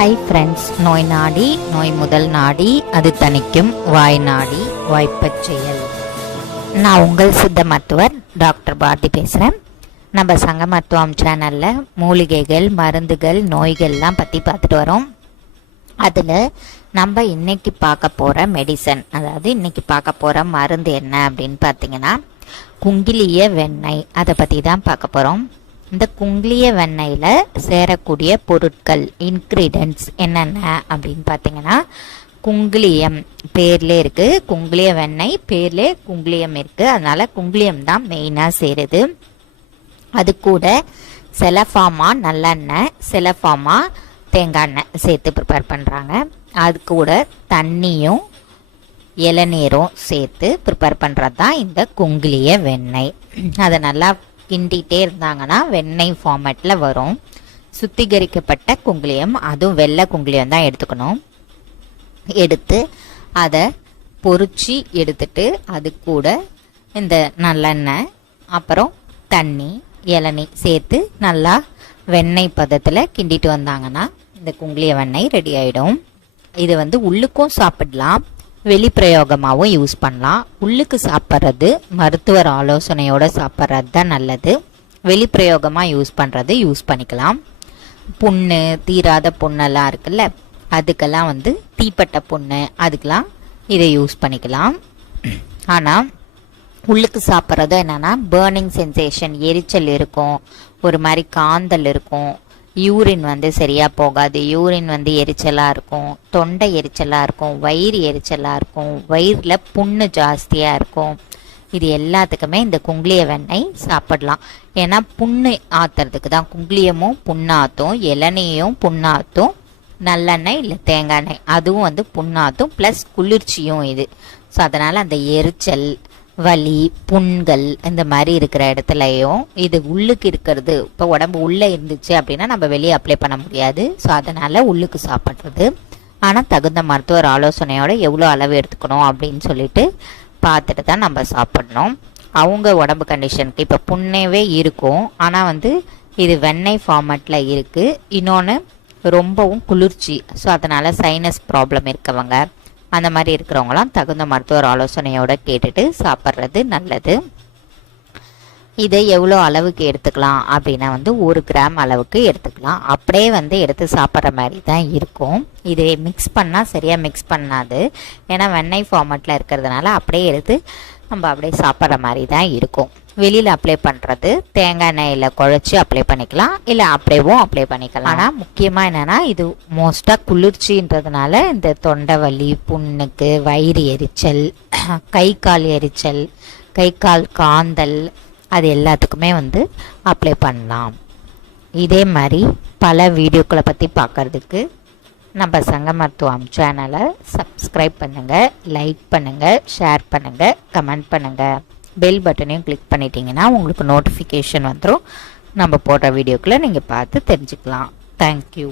Hi friends, நோய் நாடி நோய் முதல் நாடி அது தணிக்கும் வாய் நாடி வாய்ப்பச் செயல். நான் உங்கள் சித்த மருத்துவர் டாக்டர் பாரதி பேசுகிறேன். நம்ம சங்க மருத்துவம் சேனலில் மூலிகைகள், மருந்துகள், நோய்கள்லாம் பற்றி பார்த்துட்டு வரோம். அதில் நம்ம இன்றைக்கி பார்க்க போகிற மெடிசன், அதாவது இன்றைக்கி பார்க்க போகிற மருந்து என்ன அப்படின்னு பார்த்தீங்கன்னா குங்கிலிய வெண்ணெய். அதை பற்றி தான் பார்க்க போகிறோம். இந்த குங்கிலிய வெண்ணெயில் சேரக்கூடிய பொருட்கள், இன்க்ரீடியன்ட்ஸ் என்னென்ன அப்படின்னு பார்த்தீங்கன்னா குங்கிலியம் பேர்லே இருக்குது. குங்கிலிய வெண்ணெய் பேர்லே குங்கிலியம் இருக்குது, அதனால் குங்கிலியம் தான் மெயினாக சேருது. அது கூட செலஃபாமா நல்லெண்ணெய், செலஃபாமா தேங்காய் எண்ணெய் சேர்த்து ப்ரிப்பேர் பண்ணுறாங்க. அது கூட தண்ணியும் இளநீரும் சேர்த்து ப்ரிப்பேர் பண்ணுறது தான் இந்த குங்கிலிய வெண்ணெய். அதை நல்லா கிண்டிகிட்டே இருந்தாங்கன்னா வெண்ணெய் ஃபார்மேட்டில் வரும். சுத்திகரிக்கப்பட்ட குங்கிலியம், அதுவும் வெள்ளை குங்கிலியம் தான் எடுத்துக்கணும். எடுத்து அதை பொரிச்சு எடுத்துட்டு அது கூட இந்த நல்லெண்ணெய், அப்புறம் தண்ணி, இளநீ சேர்த்து நல்லா வெண்ணெய் பதத்தில் கிண்டிட்டு வந்தாங்கன்னா இந்த குங்கிலிய வெண்ணெய் ரெடி ஆகிடும். இது உள்ளுக்கும் சாப்பிடலாம், வெளிப்பிரயோகமாகவும் யூஸ் பண்ணலாம். உள்ளுக்கு சாப்பிட்றது மருத்துவர் ஆலோசனையோடு சாப்பிட்றது தான் நல்லது. வெளிப்பிரயோகமாக யூஸ் பண்ணிக்கலாம். புண்ணு, தீராத புண்ணெல்லாம் இருக்குல்ல, அதுக்கெல்லாம் தீப்பட்ட புண்ணு, அதுக்கெல்லாம் இதை யூஸ் பண்ணிக்கலாம். ஆனால் உள்ளுக்கு சாப்பிட்றது என்னென்னா பேர்னிங் சென்சேஷன், எரிச்சல் இருக்கும், ஒரு மாதிரி காந்தல் இருக்கும், யூரின் சரியாக போகாது, யூரின் எரிச்சலாக இருக்கும், தொண்டை எரிச்சலாக இருக்கும், வயிறு எரிச்சலாக இருக்கும், வயிறில் புண்ணு ஜாஸ்தியாக இருக்கும். இது எல்லாத்துக்குமே இந்த குங்கிலிய வெண்ணெய் சாப்பிடலாம். ஏன்னா புண்ணு ஆற்றுறதுக்கு தான். குங்கிலியமும் புண்ணாத்தும், இளநீயும் புண்ணாத்தும், நல்லெண்ணெய் இல்லை தேங்காய் எண்ணெய் அதுவும் புண்ணாத்தும் ப்ளஸ் குளிர்ச்சியும் இது. ஸோ அதனால் அந்த எரிச்சல், வலி, புண்கள் இந்த மாதிரி இருக்கிற இடத்துலையும் இது உள்ளுக்கு இருக்கிறது. இப்போ உடம்பு உள்ளே இருந்துச்சு அப்படின்னா நம்ம வெளியே அப்ளை பண்ண முடியாது. ஸோ அதனால் உள்ளுக்கு சாப்பிட்றது. ஆனால் தகுந்த மருத்துவர் ஆலோசனையோட எவ்வளோ அளவு எடுத்துக்கணும் அப்படின்னு சொல்லிட்டு பார்த்துட்டு தான் நம்ம சாப்பிடணும். அவங்க உடம்பு கண்டிஷனுக்கு இப்போ புண்ணவே இருக்கும், ஆனால் இது வெண்ணெய் ஃபார்மேட்டில் இருக்குது. இன்னொன்று ரொம்பவும் குளிர்ச்சி. ஸோ அதனால் சைனஸ் ப்ராப்ளம் இருக்கவங்க, அந்த மாதிரி இருக்கிறவங்களாம் தகுந்த மருத்துவர் ஆலோசனையோட கேட்டுட்டு சாப்பிட்றது நல்லது. இதை எவ்வளோ அளவுக்கு எடுத்துக்கலாம் அப்படின்னா 1 கிராம் அளவுக்கு எடுத்துக்கலாம். அப்படியே எடுத்து சாப்பிட்ற மாதிரி தான் இருக்கும். இதை மிக்ஸ் பண்ணால் சரியாக மிக்ஸ் பண்ணாது. ஏன்னா வெண்ணெய் ஃபார்மேட்டில் இருக்கிறதுனால அப்படியே எடுத்து நம்ம அப்படியே சாப்பிட்ற மாதிரி தான் இருக்கும். வெளியில் அப்ளை பண்ணுறது தேங்காய் எண்ணெயில் குழச்சி அப்ளை பண்ணிக்கலாம், இல்லை அப்படியேவும் அப்ளை பண்ணிக்கலாம். ஆனால் முக்கியமாக என்னென்னா இது மோஸ்ட்டாக குளிர்ச்சின்றதுனால இந்த தொண்டை வலி, புண்ணுக்கு, வயிறு எரிச்சல், கை கால் எரிச்சல், கை கால் காந்தல், அது எல்லாத்துக்குமே அப்ளை பண்ணலாம். இதே மாதிரி பல வீடியோக்களை பற்றி பார்க்குறதுக்கு நம்ம சங்க மருத்துவம் சேனலை சப்ஸ்கிரைப் பண்ணுங்கள், லைக் பண்ணுங்கள், ஷேர் பண்ணுங்கள், கமெண்ட் பண்ணுங்கள். பெல் பட்டனையும் கிளிக் பண்ணிட்டீங்கன்னா உங்களுக்கு நோட்டிஃபிகேஷன் வந்துடும். நம்ம போடுற வீடியோக்களை நீங்கள் பார்த்து தெரிஞ்சுக்கலாம். தேங்க்யூ.